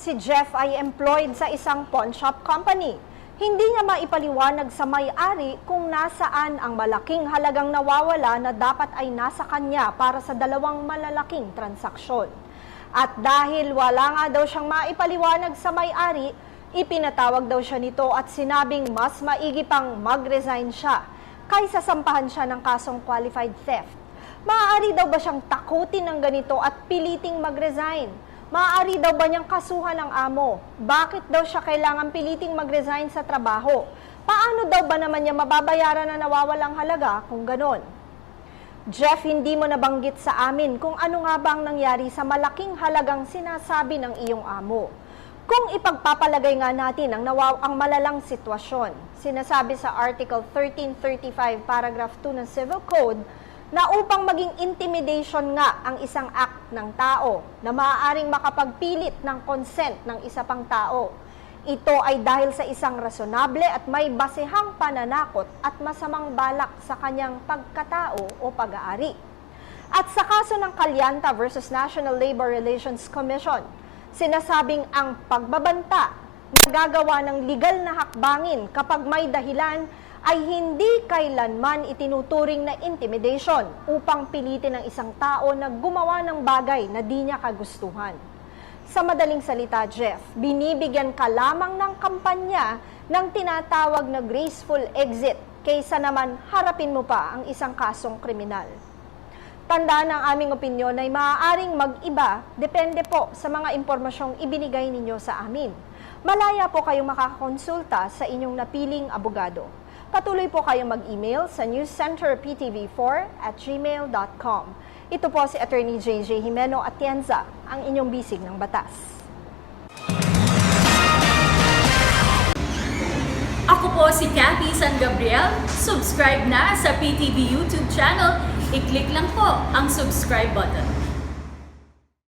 Si Jeff ay employed sa isang pawn shop company. Hindi niya maipaliwanag sa may-ari kung nasaan ang malaking halagang nawawala na dapat ay nasa kanya para sa dalawang malalaking transaksyon. At dahil wala nga daw siyang maipaliwanag sa may-ari, ipinatawag daw siya nito at sinabing mas maigi pang mag-resign siya kaysa sampahan siya ng kasong qualified theft. Maaari daw ba siyang takutin ng ganito at piliting mag-resign? Maaari daw ba niyang kasuhan ng amo? Bakit daw siya kailangan piliting mag-resign sa trabaho? Paano daw ba naman niya mababayaran na nawawalang halaga kung ganon? Jeff, hindi mo nabanggit sa amin kung ano nga bang nangyari sa malaking halagang sinasabi ng iyong amo. Kung ipagpapalagay nga natin ang malalang sitwasyon, sinasabi sa Article 1335, Paragraph 2 ng Civil Code, na upang maging intimidation nga ang isang act ng tao na maaaring makapagpilit ng consent ng isa pang tao. Ito ay dahil sa isang rasyonable at may basehang pananakot at masamang balak sa kanyang pagkatao o pag-aari. At sa kaso ng Calyanta versus National Labor Relations Commission, sinasabing ang pagbabanta na gagawa ng legal na hakbangin kapag may dahilan ay hindi kailanman itinuturing na intimidation upang pilitin ng isang tao na gumawa ng bagay na di niya kagustuhan. Sa madaling salita, Jeff, binibigyan ka lamang ng kampanya ng tinatawag na graceful exit kaysa naman harapin mo pa ang isang kasong kriminal. Tandaan ang aming opinyon ay maaaring mag-iba depende po sa mga impormasyong ibinigay ninyo sa amin. Malaya po kayong makakakonsulta sa inyong napiling abogado. Patuloy po kayong mag-email sa newscenterptv4@gmail.com. Ito po si Attorney JJ Jimeno Atienza, ang inyong bisig ng batas. Ako po si Cathy San Gabriel. Subscribe na sa PTV YouTube channel. I-click lang po ang subscribe button.